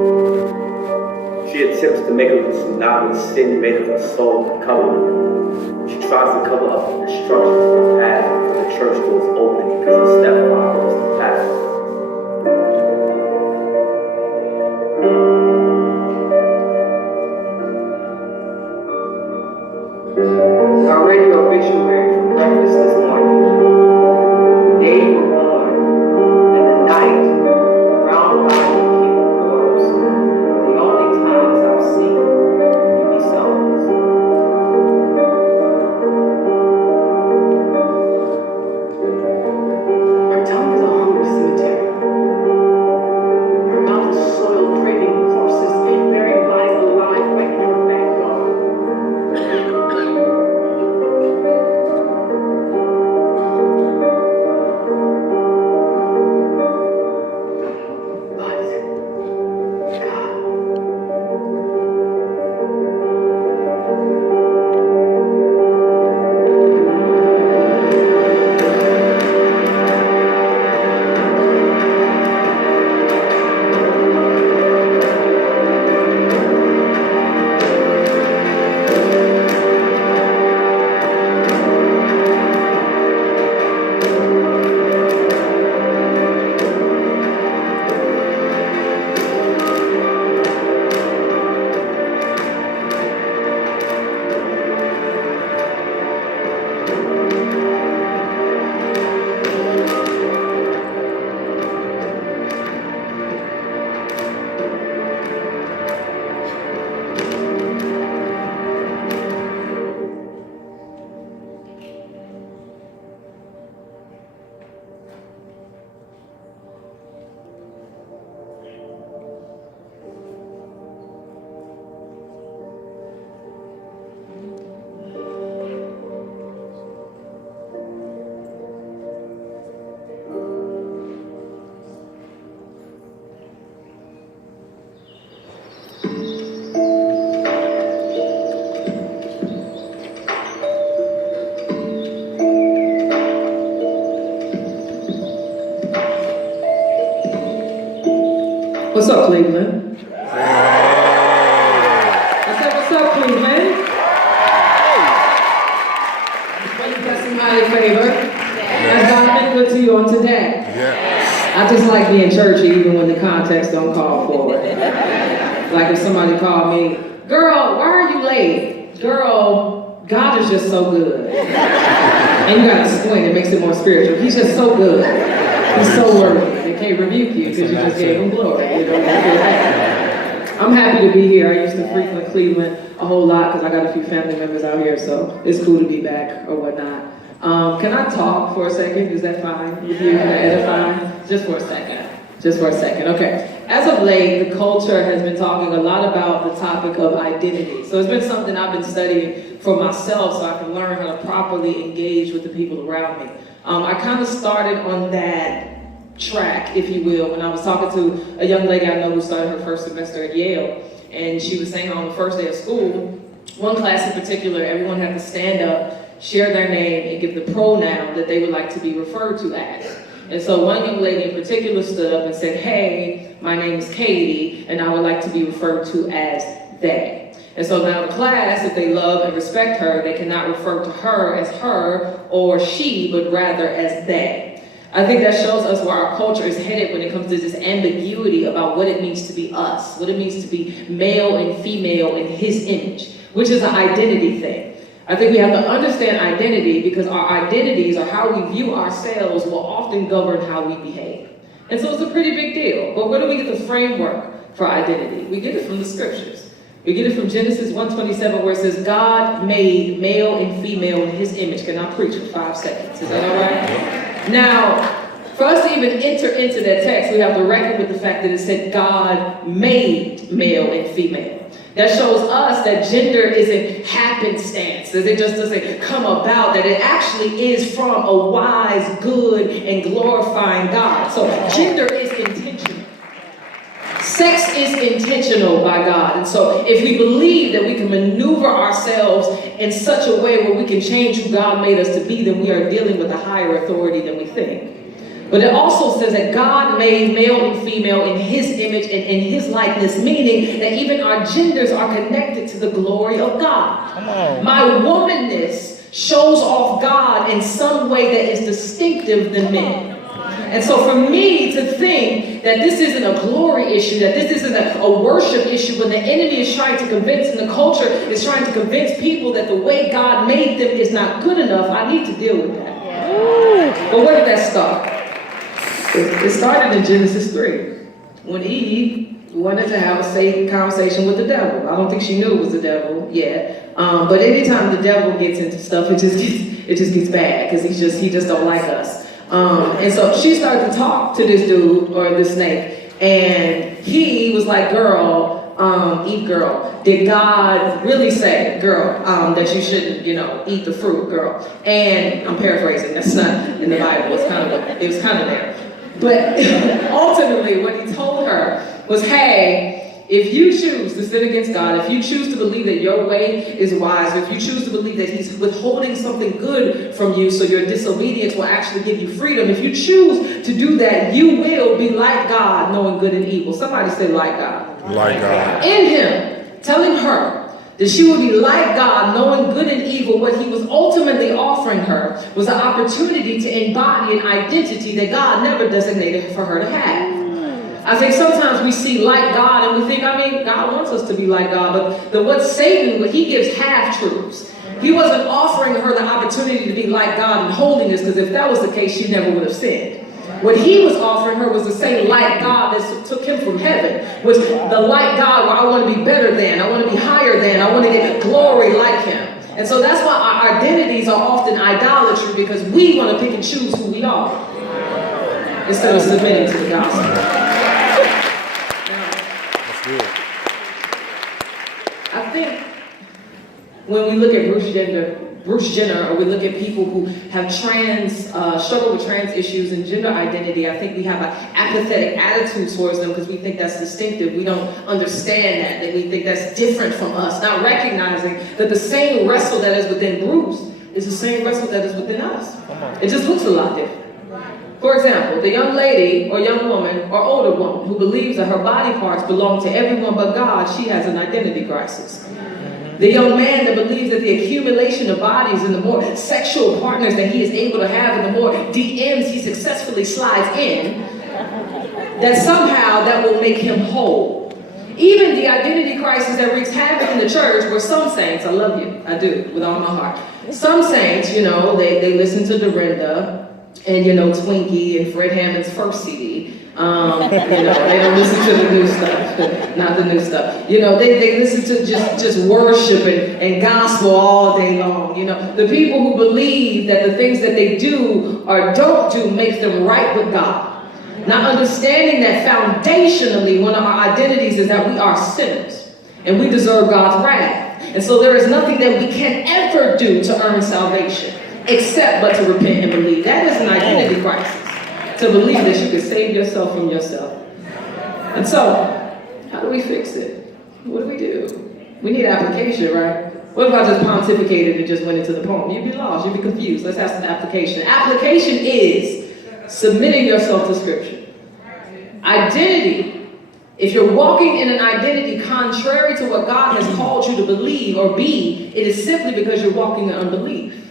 She attempts to make a tsunami sin made of her soul cover. She tries to cover up the destruction of her past until the church doors open because her stepfather was the pastor. I read your obituary for breakfast this morning. The day you were born, and the night round about you keep a corpse. The only times I've seen you be selfless. Her tongue is a hungry cemetery. Her mouth is soiled, craving corpses and buried bodies alive right in her backyard. What's up, Cleveland? I said, what's up, Cleveland? Are you blessing my favor? Has God been good to you on today? Yes. I just like being churchy even when the context don't call for it. Like if somebody called me, girl, why are you late? Girl, God is just so good. And you gotta squint, it makes it more spiritual. He's just so good. He's so worthy. They can't rebuke you because you just gave him glory. I'm happy to be here. I used to frequent Cleveland a whole lot because I got a few family members out here, so it's cool to be back or whatnot. Can I talk for a second? Is that fine with you? Can I edify? Just for a second. Just for a second. Okay. As of late, the culture has been talking a lot about the topic of identity. So it's been something I've been studying for myself so I can learn how to properly engage with the people around me. I kind of started on that track, if you will, when I was talking to a young lady I know who started her first semester at Yale, and she was saying on the first day of school, one class in particular, everyone had to stand up, share their name, and give the pronoun that they would like to be referred to as. And so one young lady in particular stood up and said, hey, my name is Katie, and I would like to be referred to as they. And so now the class, if they love and respect her, they cannot refer to her as her or she, but rather as they. I think that shows us where our culture is headed when it comes to this ambiguity about what it means to be us, what it means to be male and female in his image, which is an identity thing. I think we have to understand identity because our identities or how we view ourselves will often govern how we behave. And so it's a pretty big deal. But where do we get the framework for identity? We get it from the scriptures. We get it from Genesis 1:27 where it says, God made male and female in his image. Can I preach for 5 seconds? Is that all right? Now, for us to even enter into that text, we have to reckon with the fact that it said God made male and female. That shows us that gender isn't happenstance, that it just doesn't come about, that it actually is from a wise, good, and glorifying God. So gender is intentional. Sex is intentional by God. And so if we believe that we can maneuver ourselves in such a way where we can change who God made us to be, then we are dealing with a higher authority than we think. But it also says that God made male and female in his image and in his likeness, meaning that even our genders are connected to the glory of God. Come on. My womanness shows off God in some way that is distinctive than men. And so for me to think that this isn't a glory issue, that this isn't a worship issue, when the enemy is trying to convince, and the culture is trying to convince people that the way God made them is not good enough, I need to deal with that. But where did that start? It started in Genesis 3, when Eve wanted to have a conversation with the devil. I don't think she knew it was the devil yet. But anytime the devil gets into stuff, it just gets bad, because he just don't like us. And so she started to talk to this dude, or this snake, and he was like, Eve girl, did God really say, girl, that you shouldn't, eat the fruit, girl? And I'm paraphrasing, that's not in the Bible, it was kind of there. But ultimately what he told her was, hey, if you choose to sin against God, if you choose to believe that your way is wise, if you choose to believe that he's withholding something good from you so your disobedience will actually give you freedom, if you choose to do that, you will be like God, knowing good and evil. Somebody say like God. Like God. In him, telling her that she would be like God, knowing good and evil, what he was ultimately offering her was an opportunity to embody an identity that God never designated for her to have. I think sometimes we see like God and we think, God wants us to be like God, but what Satan, he gives half-truths. He wasn't offering her the opportunity to be like God in holiness, because if that was the case, she never would have sinned. What he was offering her was the same like God that took him from heaven, was the like God where I want to be better than, I want to be higher than, I want to get glory like him. And so that's why our identities are often idolatry, because we want to pick and choose who we are instead of submitting to the gospel. I think when we look at Bruce Jenner, or we look at people who have struggle with trans issues and gender identity, I think we have an apathetic attitude towards them because we think that's distinctive. We don't understand that we think that's different from us, not recognizing that the same wrestle that is within Bruce is the same wrestle that is within us. It just looks a lot different. For example, the young lady or young woman or older woman who believes that her body parts belong to everyone but God, she has an identity crisis. The young man that believes that the accumulation of bodies and the more sexual partners that he is able to have and the more DMs he successfully slides in, that somehow that will make him whole. Even the identity crisis that wreaks havoc in the church, where some saints, I love you, I do, with all my heart. Some saints, they listen to Dorinda, and Twinkie and Fred Hammond's first CD. They don't listen to the new stuff, not the new stuff. They listen to just worship and gospel all day long. The people who believe that the things that they do or don't do make them right with God. Not understanding that foundationally one of our identities is that we are sinners and we deserve God's wrath. And so there is nothing that we can ever do to earn salvation, except but to repent and believe. That is an identity crisis, to believe that you can save yourself from yourself. And so, how do we fix it? What do we do? We need application, right? What if I just pontificated and just went into the poem? You'd be lost, you'd be confused. Let's have some application. Application is submitting yourself to Scripture. Identity, if you're walking in an identity contrary to what God has called you to believe or be, it is simply because you're walking in unbelief.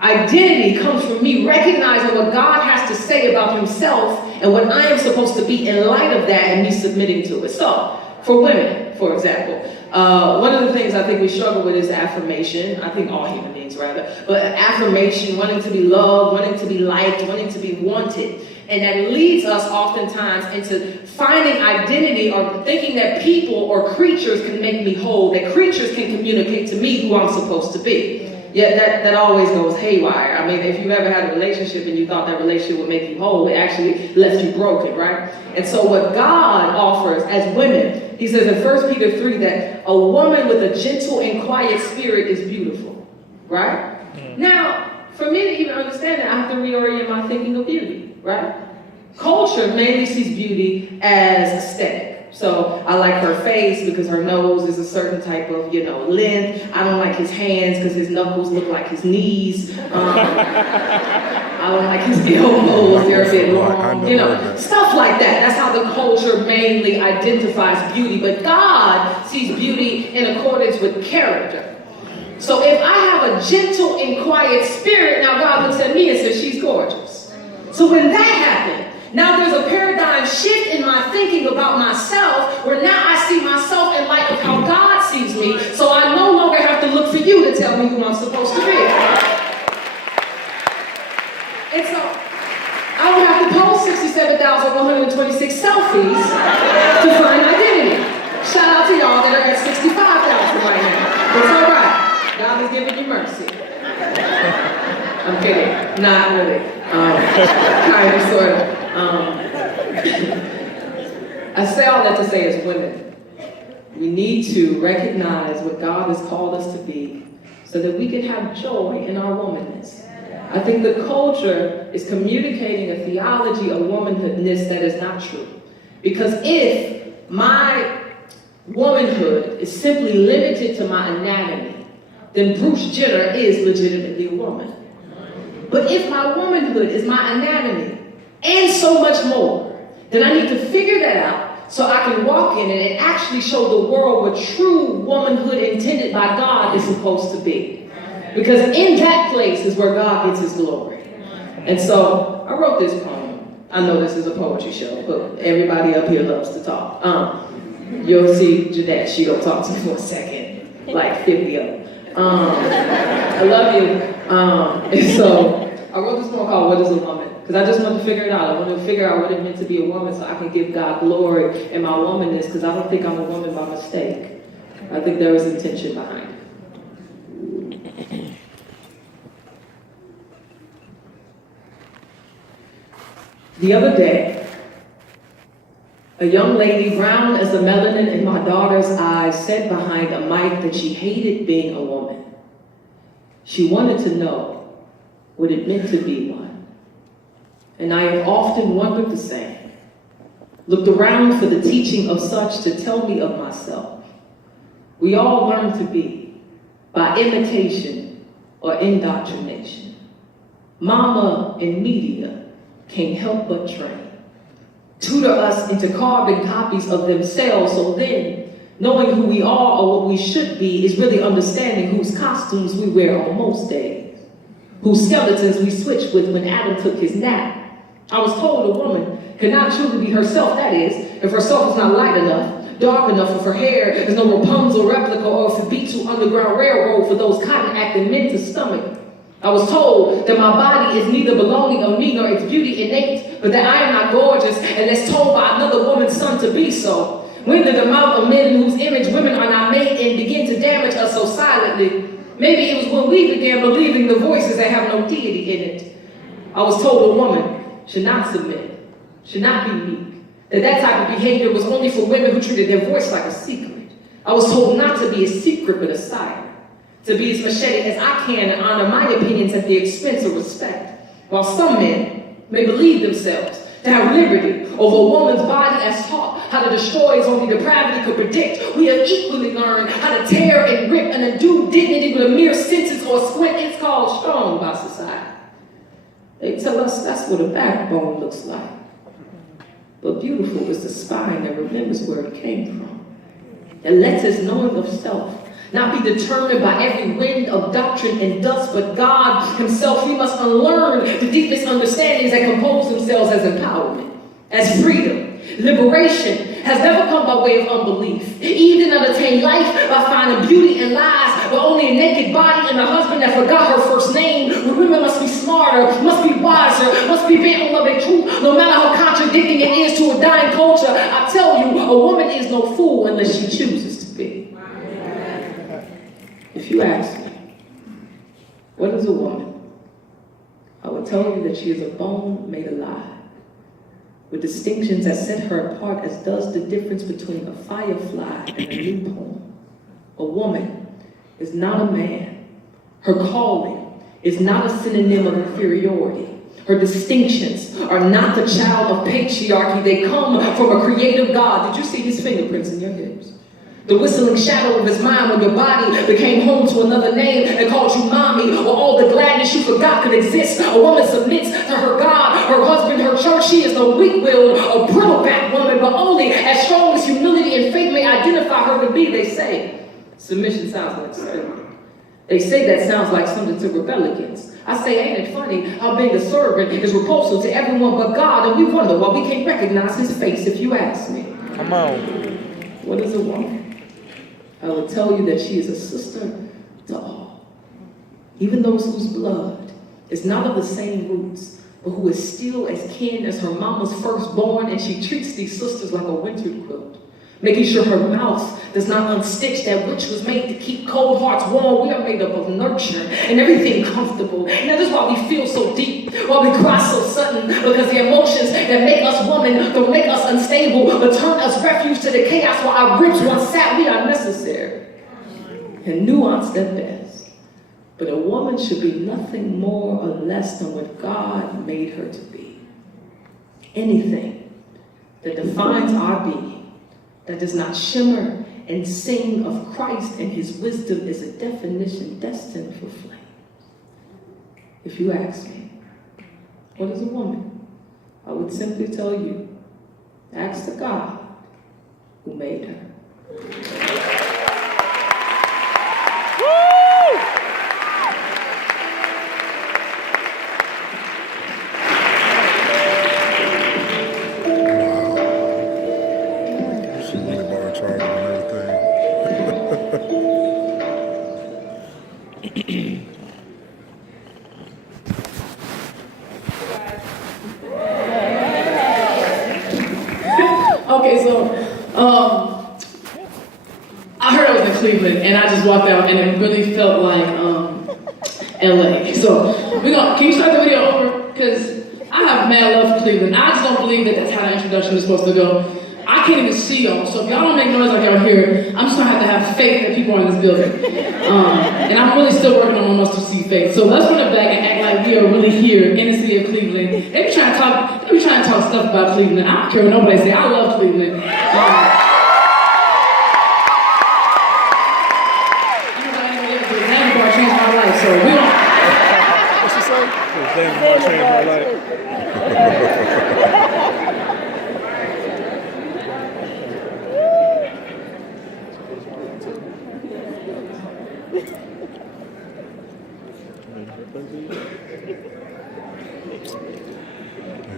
Identity comes from me recognizing what God has to say about himself and what I am supposed to be in light of that, and me submitting to it. So, for women, for example, one of the things I think we struggle with is affirmation. I think all human beings, rather. But affirmation, wanting to be loved, wanting to be liked, wanting to be wanted. And that leads us oftentimes into finding identity or thinking that people or creatures can make me whole, that creatures can communicate to me who I'm supposed to be. Yet that always goes haywire. I mean, if you ever had a relationship and you thought that relationship would make you whole, it actually left you broken, right? And so what God offers as women, he says in 1 Peter 3 that a woman with a gentle and quiet spirit is beautiful, right? Now, for me to even understand that, I have to reorient my thinking of beauty, right? Culture mainly sees beauty as aesthetic. So I like her face because her nose is a certain type of, length. I don't like his hands because his knuckles look like his knees. I I would like his elbows, they're a bit long, you know, stuff like that. That's how the culture mainly identifies beauty. But God sees beauty in accordance with character. So if I have a gentle and quiet spirit, now God looks at me and says, she's gorgeous. So when that happened, now there's a paradigm shift in my thinking about myself, where now I see myself in light of how God sees me, so I no longer have to look for you to tell me who I'm supposed to be. And so I would have to post 67,126 selfies to find identity. Shout out to y'all that are at 65,000 right now. It's all right. God is giving you mercy. I'm kidding. Not really. Kind of, sort of. I say all that to say, as women, we need to recognize what God has called us to be so that we can have joy in our womanness. I think the culture is communicating a theology of womanhoodness that is not true. Because if my womanhood is simply limited to my anatomy, then Bruce Jenner is legitimately a woman. But if my womanhood is my anatomy and so much more, then I need to figure that out so I can walk in it and actually show the world what true womanhood intended by God is supposed to be. Because in that place is where God gets his glory. And so I wrote this poem. I know this is a poetry show, but everybody up here loves to talk. You'll see Jeanette, she gonna talk to me for a second, like 50 of them. I love you. And so I wrote this poem called What is a Woman? Because I just wanted to figure it out. I wanted to figure out what it meant to be a woman so I can give God glory in my womanness, because I don't think I'm a woman by mistake. I think there was intention behind it. The other day, a young lady, brown as the melanin in my daughter's eyes, said behind a mic that she hated being a woman. She wanted to know what it meant to be one. And I have often wondered the same, looked around for the teaching of such to tell me of myself. We all learn to be by imitation or indoctrination. Mama and media can't help but train. Tutor us into carbon copies of themselves, so then knowing who we are or what we should be is really understanding whose costumes we wear on most days, whose skeletons we switch with when Adam took his nap. I was told a woman cannot truly be herself, that is, if herself is not light enough, dark enough, if her hair is no Rapunzel replica, or if it beats to Underground Railroad for those cotton-acting men to stomach. I was told that my body is neither belonging of me nor its beauty innate, but that I am not gorgeous, and that's told by another woman's son to be so. When did the mouth of men whose image women are not made in begin to damage us so silently? Maybe it was when we began believing the voices that have no deity in it. I was told a woman should not submit, should not be meek, that type of behavior was only for women who treated their voice like a secret. I was told not to be a secret but a siren, to be as machete as I can and honor my opinions at the expense of respect, while some men may believe themselves to have liberty over a woman's body as taught how to destroy as only depravity could predict. We have equally learned how to tear and rip and undo dignity with a mere sentence or squint. It's called strong by society. They tell us that's what a backbone looks like. But beautiful is the spine that remembers where it came from, that lets us knowing of self not be determined by every wind of doctrine and dust, but God himself. We must unlearn the deepest understandings that compose themselves as empowerment, as freedom. Liberation has never come by way of unbelief. Eve did not attain life by finding beauty in lies, but only a naked body and a husband that forgot her first name. Women must be smarter, must be wiser, must be bent on loving truth, no matter how contradicting it is to a dying culture. I tell you, a woman is no fool unless she chooses to be. If you ask me, what is a woman? I will tell you that she is a bone made alive, with distinctions that set her apart as does the difference between a firefly and a new poem. A woman is not a man. Her calling is not a synonym of inferiority. Her distinctions are not the child of patriarchy. They come from a creative God. Did you see his fingerprints in your hips? The whistling shadow of his mind when your body became home to another name and called you mommy, or all the gladness you forgot could exist. A woman submits to her God, her husband, her church. She is no weak-willed or brittle-backed woman, but only as strong as humility and faith may identify her to be. They say submission sounds like slavery. They say that sounds like something to rebel against. I say, ain't it funny how being a servant is repulsive to everyone but God, and we wonder why we can't recognize his face, if you ask me. Come on. What is a woman? I will tell you that she is a sister to all. Even those whose blood is not of the same roots, but who is still as kin as her mama's firstborn, and she treats these sisters like a winter quilt, making sure her mouth does not unstitch that which was made to keep cold hearts warm. We are made up of nurture and everything comfortable. And that is why we feel so deep, why we cry so sudden, because the emotions that make us woman don't make us unstable, but turn us refuge to the chaos where our ribs once sat. We are necessary and nuanced at best. But a woman should be nothing more or less than what God made her to be. Anything that defines our being, that does not shimmer and sing of Christ and his wisdom, is a definition destined for flame. If you ask me, what is a woman? I would simply tell you, ask the God who made her. Okay, so I heard I was in Cleveland, and I just walked out, and it really felt like LA. So can you start the video over? Because I have mad love for Cleveland. I just don't believe that that's how the introduction is supposed to go. I can't even see y'all, so if y'all don't make noise like y'all here, I'm just gonna have to have faith that people are in this building. And I'm really still working on my mustard seed faith. So let's run it back and act like we are really here in the city of Cleveland. They be trying to talk stuff about Cleveland. I don't care what nobody say. I love Cleveland. Zanzibar changed my life, so we don't. What's she say? Zanzibar changed my life.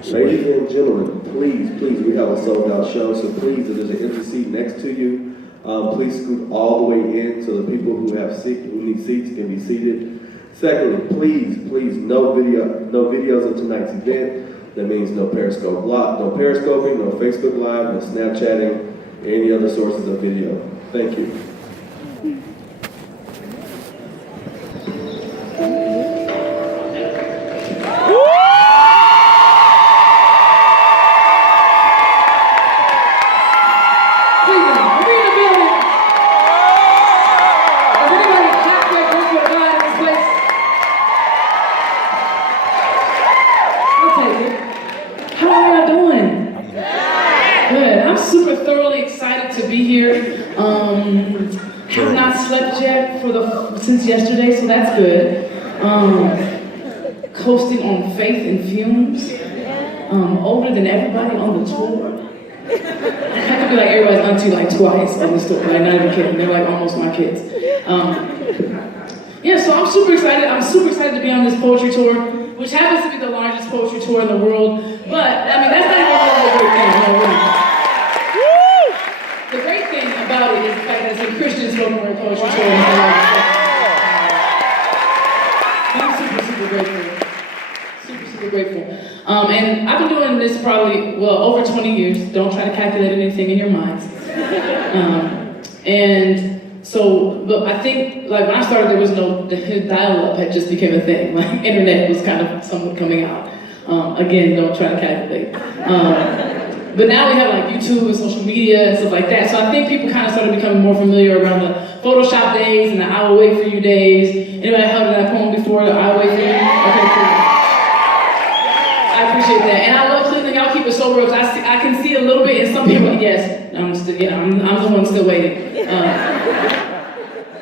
Ladies and gentlemen, please, we have a sold out show, so please, if there's an empty seat next to you, please scoot all the way in so the people who need seats can be seated. Secondly, please, no videos of tonight's event. That means no Periscope Live, no Periscoping, no Facebook Live, no Snapchatting, any other sources of video. Thank you. Have not slept yet since yesterday, so that's good. Coasting on faith and fumes. Older than everybody on the tour. I have to be like everybody's auntie like twice on this tour. Like not even kidding. They're like almost my kids. Yeah, so I'm super excited. I'm super excited to be on this poetry tour, which happens to be the largest poetry tour in the world. But I mean, that's not even a great thing. No, really. The great thing about it is the fact that it's a Christian spoken word poetry tour. I'm super grateful. Super grateful. And I've been doing this probably, over 20 years. Don't try to calculate anything in your minds. And so, but I think, like when I started, there was the dial-up had just became a thing. Like internet was kind of somewhat coming out. Again, don't try to calculate. But now we have like YouTube and social media and stuff like that. So I think people kind of started becoming more familiar around the Photoshop days and the I Will Wait For You days. Anybody heard of that poem before, the I Will Wait For You? Okay, cool. I appreciate that. And I love Cleveland. Y'all keep it sober because I can see a little bit in some people. Yes, I'm the one still waiting.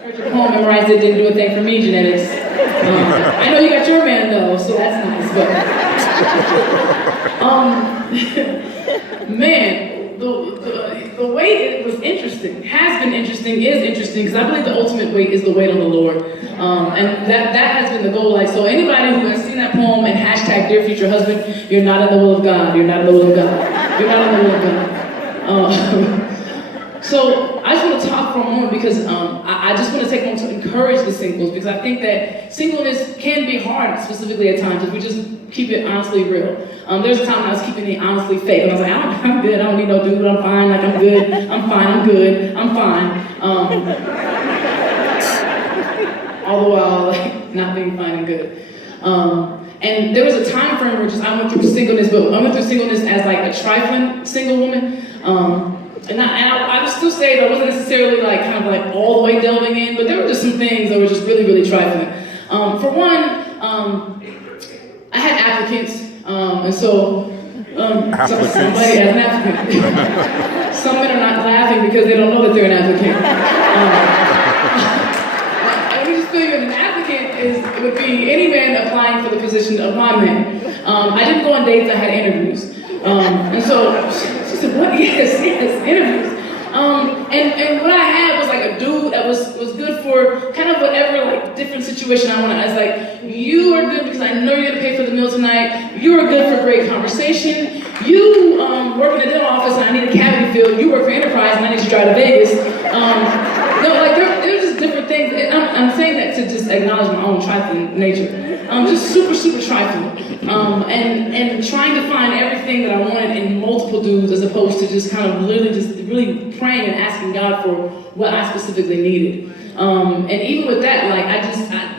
Heard your poem memorized it, didn't do a thing for me, genetics. I know you got your man though, so that's nice, but man, the weight was interesting, has been interesting, is interesting, because I believe the ultimate weight is the weight on the Lord. And that has been the goal. Like, so anybody who has seen that poem and hashtag dear future husband, you're not in the will of God, you're not in the will of God, you're not in the will of God. So I just want to talk for a moment because I just want to take a moment to encourage the singles, because I think that singleness can be hard, specifically at times, if we just keep it honestly real. There's a time when I was keeping it honestly fake, and I was like, I'm good, I don't need no dude, I'm fine, like I'm good, I'm fine, I'm good, I'm fine. All the while, like, not being fine and good. And there was a time frame where I went through singleness, but I went through singleness as like a trifling single woman. And I would still say that I wasn't necessarily like kind of like all the way delving in, but there were just some things that were just really, really trifling. For one, I had applicants, and so somebody as an applicant. Some men are not laughing because they don't know that they're an applicant. Let me just fill you in. An applicant would be any man applying for the position of my man. I didn't go on dates, I had interviews. And so she said, what? Yes, interviews. And what I had was like a dude that was good for kind of whatever like different situation I wanted. I was like, you are good because I know you're gonna pay for the meal tonight. You are good for great conversation. You work in a dental office and I need a cavity filled. You work for Enterprise and I need you to drive to Vegas. No, like there's just different things. I'm saying that to just acknowledge my own trifling nature. Just super, super trifling. And trying to find everything that I wanted in multiple dudes as opposed to just kind of literally just really praying and asking God for what I specifically needed. And even with that, like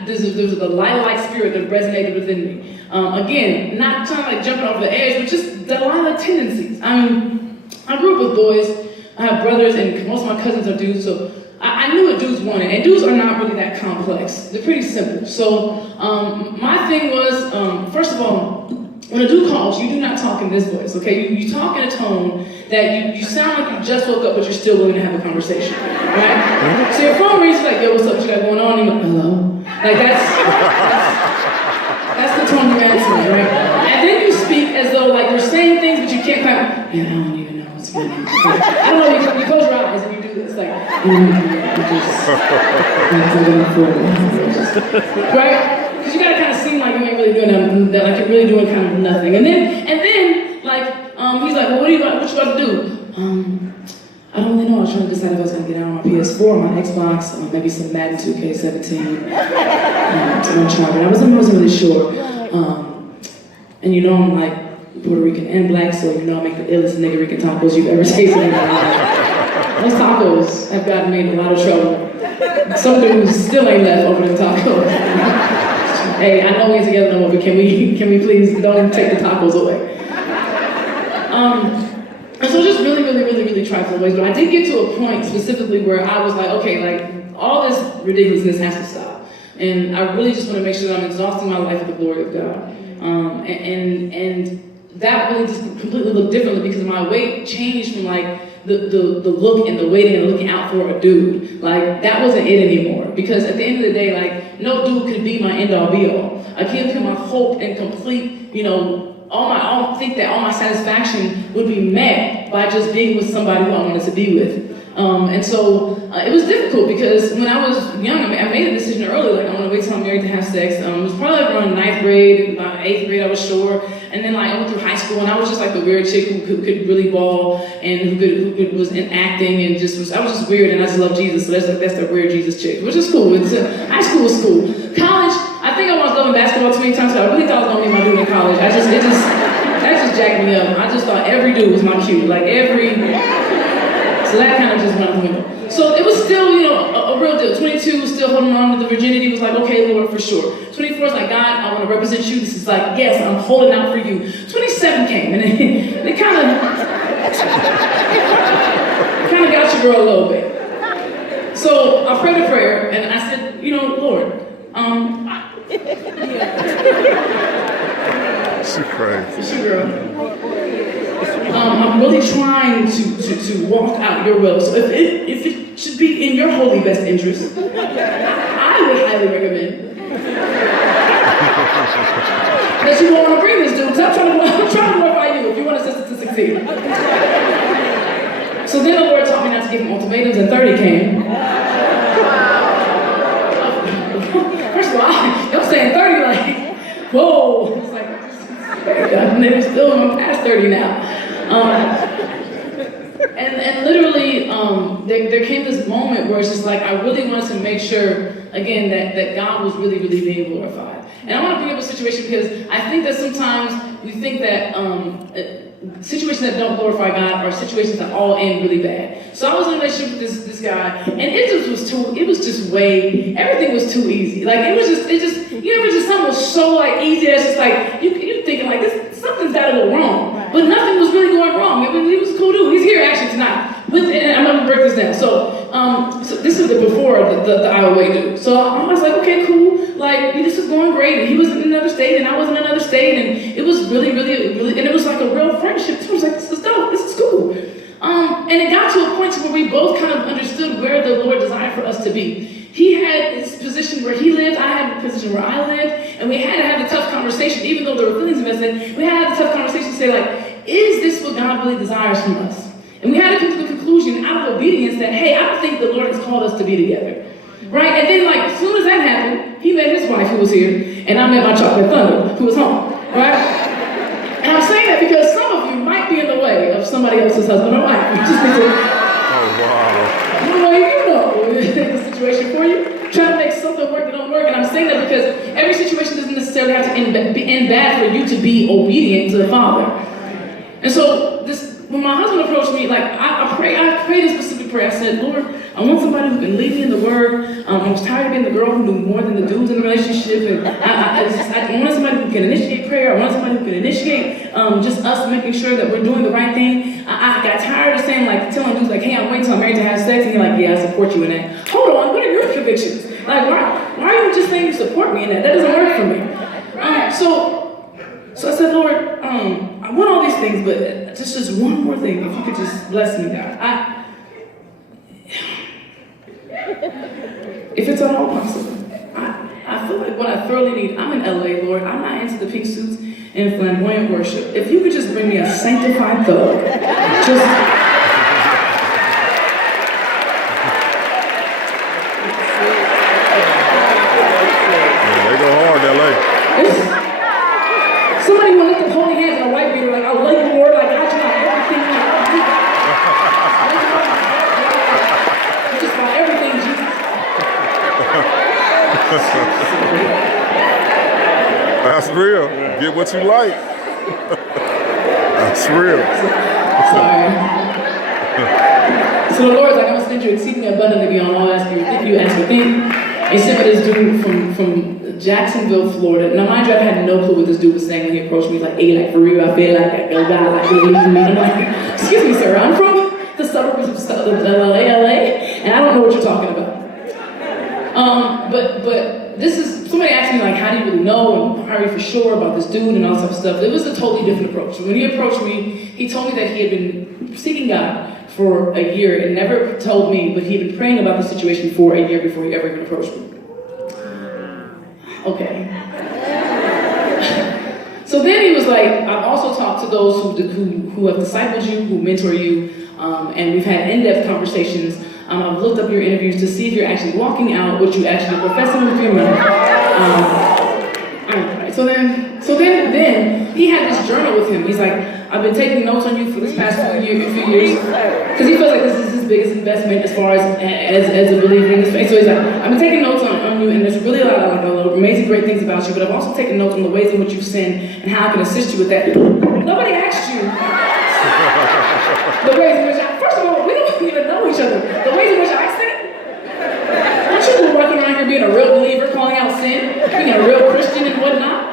there was a Delilah-like spirit that resonated within me. Again, not trying to like jump off the edge, but just Delilah tendencies. I mean, I grew up with boys. I have brothers, and most of my cousins are dudes, so I knew what dudes wanted, and dudes are not really that complex. They're pretty simple. So my thing was, first of all, when a dude calls, you do not talk in this voice, okay? You talk in a tone that you sound like you just woke up, but you're still willing to have a conversation, right? So your phone rings like, yo, what's up, what you got going on? And you're like, hello? Like that's the tone you answer, right? And then you speak as though like you're saying things, but you can't quite, yeah, I don't even know what's going on. I don't know, you close your eyes and you do this, like, right? Because you gotta kind of seem like you ain't really doing nothing, that like you're really doing kind of nothing. And then like, he's like, well, what you about to do? I don't really know. I was trying to decide if I was gonna get out on my PS4, my Xbox, maybe some Madden 2K17. I wasn't really sure. And you know I'm like Puerto Rican and black, so you know I make the illest nigga Rican tacos you've ever tasted in your life. Those tacos have gotten me in a lot of trouble. Some dudes still ain't left over the tacos. Hey, I know we ain't together no more, but can we please don't take the tacos away? And so just really trifling ways. But I did get to a point specifically where I was like, okay, like all this ridiculousness has to stop. And I really just want to make sure that I'm exhausting my life for the glory of God. And that really just completely looked differently because my weight changed from like the look and the waiting and looking out for a dude. Like that wasn't it anymore. Because at the end of the day, like no dude could be my end all be all. I can't put my hope and complete, I think that all my satisfaction would be met by just being with somebody who I wanted to be with. And so it was difficult because when I was young, I made a decision early, like I want to wait till I'm married to have sex. It was probably like around 9th grade, about 8th grade I was sure. And then like I went through high school and I was just like the weird chick who could really ball and who was in acting and I was just weird and I just loved Jesus. So that's the weird Jesus chick, which is cool. High school was cool. College, I think I was loving basketball too many times, so I really thought I was gonna be my dude in college. That just jacked me up. I just thought every dude was my cue, so that kind of just went out the window. So it was still, a real deal. 22, still holding on to the virginity, was like, okay, Lord, for sure. 24 is like, God, I want to represent you. This is like, yes, I'm holding out for you. 27 came, and it kind of got your girl a little bit. So I prayed a prayer, and I said, Lord, She crazy. It's your girl. I'm really trying to walk out your will. So if it should be in your holy best interest, I would highly recommend that you won't agree with this dude, because I'm trying to glorify you if you want a sister to succeed. So then the Lord taught me not to give him ultimatums, and 30 came. First of all, I'm saying 30 like, whoa. It's like, and they were still past 30 now. And literally, there came this moment where it's just like, I really wanted to make sure, again, that God was really, really being glorified. And I want to bring up a situation because I think that sometimes we think that situations that don't glorify God are situations that all end really bad. So I was in a relationship with this guy, and everything was too easy. Like it just, you ever just something was so like easy that's just like, you thinking like something's gotta go wrong. Right. But nothing was really going wrong. He was a cool dude. He's here actually tonight. And I'm gonna break this down. So this is the before the Iowa dude. So I was like, okay, cool. Like this is going great. And he was in another state, and I was in another state, and it was really, and it was like a real friendship too. I was like, this is dope. This is cool. And it got to a point where we both kind of understood where the Lord desired for us to be. He had his position where he lived, I had the position where I lived, and we had to have a tough conversation, even though there were feelings invested. We had to have a tough conversation to say, like, is this what God really desires from us? And we had to come to the conclusion out of obedience that, hey, I don't think the Lord has called us to be together. Right? And then, like, as soon as that happened, he met his wife who was here, and I met my chocolate thunder who was home. Right? And I'm saying that because some of you might be in the way of somebody else's husband or wife. You just need to, the situation for you. Try to make something work that don't work. And I'm saying that because every situation doesn't necessarily have to end bad for you to be obedient to the Father. And so when my husband approached me, like I prayed a specific prayer. I said, Lord, I want somebody who can lead me in the Word. I was tired of being the girl who knew more than the dudes in the relationship. And I wanted somebody who can initiate prayer. I wanted somebody who can initiate just us making sure that we're doing the right thing. I got tired of saying, like, telling dudes, like, hey, I'm waiting till I'm married to have sex. And you're like, yeah, I support you in that. Hold on, what are your convictions? Like, why are you just saying you support me in that? That doesn't work for me. So I said, Lord, I want all these things, but just one more thing. If you could just bless me, God. If it's at all possible, I feel like what I thoroughly need, I'm in LA, Lord. I'm not into the pink suits and flamboyant worship. If you could just bring me a sanctified thug, they go hard, LA. Somebody will lift up holy hands and a white beater, like, I love you, Lord, like, I try everything. Just about everything, Jesus. That's real. Get what you like. That's real. Sorry. So the Lord's like, I'm gonna send you exceedingly abundantly beyond all you ask or think. He sent me this dude from Jacksonville, Florida. Now, mind you, I had no clue what this dude was saying when he approached me. He's like, hey, like, for real, I feel like I go die, like, really leaving me. I'm like, excuse me, sir, I'm from the suburbs of LA, and I don't know what you're talking about. But this is, somebody asked me, like, how do you really know, and how are you for sure about this dude, and all that stuff. It was a totally different approach. When he approached me, he told me that he had been seeking God for a year and never told me, but he'd been praying about the situation for a year before he ever even approached me. Okay. So then he was like, I've also talked to those who have discipled you, who mentor you, and we've had in-depth conversations. I've looked up your interviews to see if you're actually walking out what you actually professing with your mouth. So then he had this journal with him. He's like, I've been taking notes on you for this past few years, because he feels like this is his biggest investment as far as a believer in this faith. So he's like, I've been taking notes on you, and there's really a lot of amazing, great things about you, but I've also taken notes on the ways in which you've sinned and how I can assist you with that. Nobody asked you the ways in which first of all, we don't even know each other. The ways in which I sin? Aren't you walking around here being a real believer, calling out sin, being a real Christian and whatnot?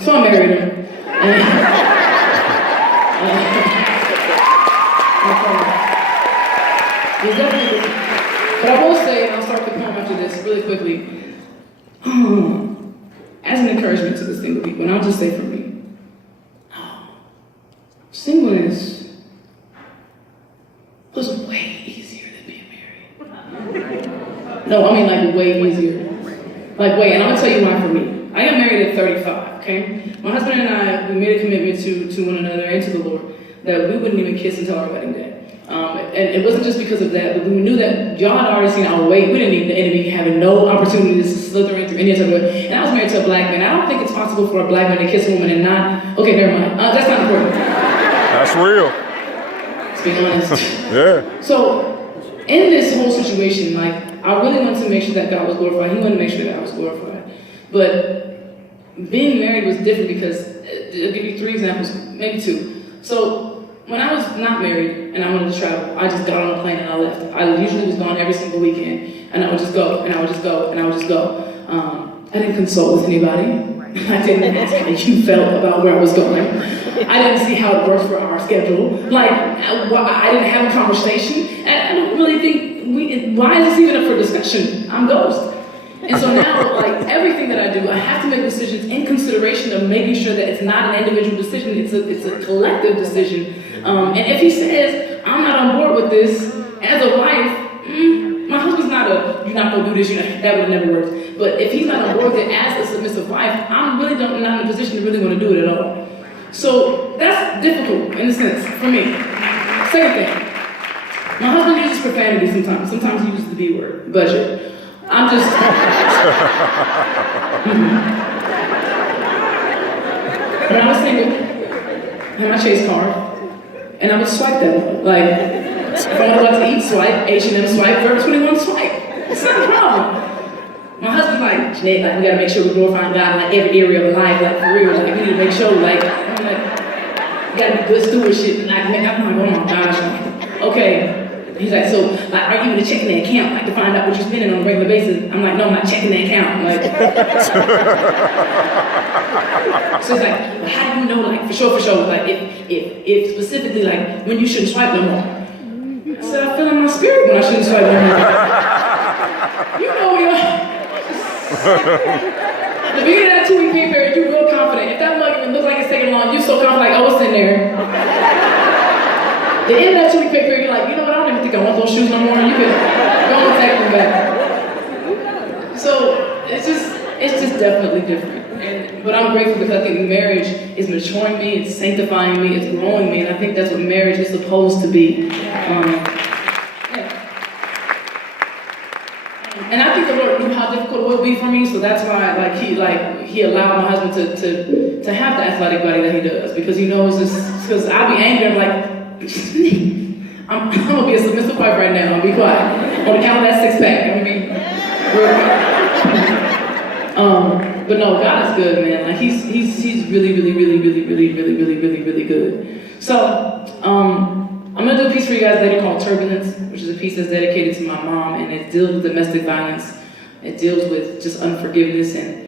So I married him. But I will say, and I'll start the poem after this really quickly. but I'll just say for me, singleness was way easier than being married. No, I mean like way easier. Like way, and I'm gonna tell you why for me. I got married at 35, okay? My husband and I, we made a commitment to one another and to the Lord that we wouldn't even kiss until our wedding day. And it wasn't just because of that, but we knew that y'all had already seen our weight. We didn't need the enemy having no opportunity to slither in through any type of way. And I was married to a black man. I don't think it's possible for a black man to kiss a woman and not, okay, never mind. That's not important. That's real. Let's be honest. Yeah. So, in this whole situation, like, I really wanted to make sure that God was glorified. He wanted to make sure that I was glorified. But being married was different because, I'll give you 3 examples, maybe 2. So, when I was not married and I wanted to travel, I just got on a plane and I left. I usually was gone every single weekend, and I would just go, and I would just go, and I would just go. I didn't consult with anybody. I didn't ask how you felt about where I was going. I didn't see how it works for our schedule. Like, I didn't have a conversation. And I don't really think, why is this even up for discussion? I'm ghost. And so now, like, everything that I do, I have to make decisions in consideration of making sure that it's not an individual decision, it's a collective decision. And if he says, I'm not on board with this, as a wife, my husband's not you're not gonna do this, that would have never worked. But if he's not on board with it as a submissive wife, I'm really not in a position to really want to do it at all. So that's difficult in a sense for me. Second thing, my husband uses profanity sometimes. Sometimes he uses the B word, budget. I'm just. When I was single, I had my Chase card, and I would swipe them. Like, if I wanted to go out to eat, swipe, H&M swipe, Forever 21 swipe. It's not a problem. My husband's like, Jeanette, like, we gotta make sure we're glorifying God in like every area of life, like for real. Like, we need to make sure, like, I'm like, you gotta be good stewardship. And like, I'm like, oh my gosh. Okay. He's like, so, like, are you even checking the account, like, to find out what you're spending on a regular basis? I'm like, no, I'm not checking the account. Like, so he's like, well, how do you know, like, for sure, like, if specifically, like, when you shouldn't swipe no more? I said, I feel in my spirit when I shouldn't swipe no more. You know we are. The beginning of that 2-week pay period, you're real confident. If that mug even looks like it's taking long, you're so confident, like, oh, it's in there. The end of that 2-week pay period, you're like, you know what, I don't even think I want those shoes no more. You can go and take them back. So it's just definitely different. But I'm grateful because I think marriage is maturing me, it's sanctifying me, it's growing me, and I think that's what marriage is supposed to be. And I think the Lord knew how difficult it would be for me, so that's why he allowed my husband to have the athletic body that he does, because he knows this. Because I'll be angry, I'm like, I'm gonna be a submissive wife right now. I'll be quiet. I'm gonna count that 6-pack. I'm gonna be real quiet. But no, God is good, man. Like he's really good. So I'm gonna do a piece for you guys later called Turbulence, which is a piece that's dedicated to my mom, and it deals with domestic violence. It deals with just unforgiveness and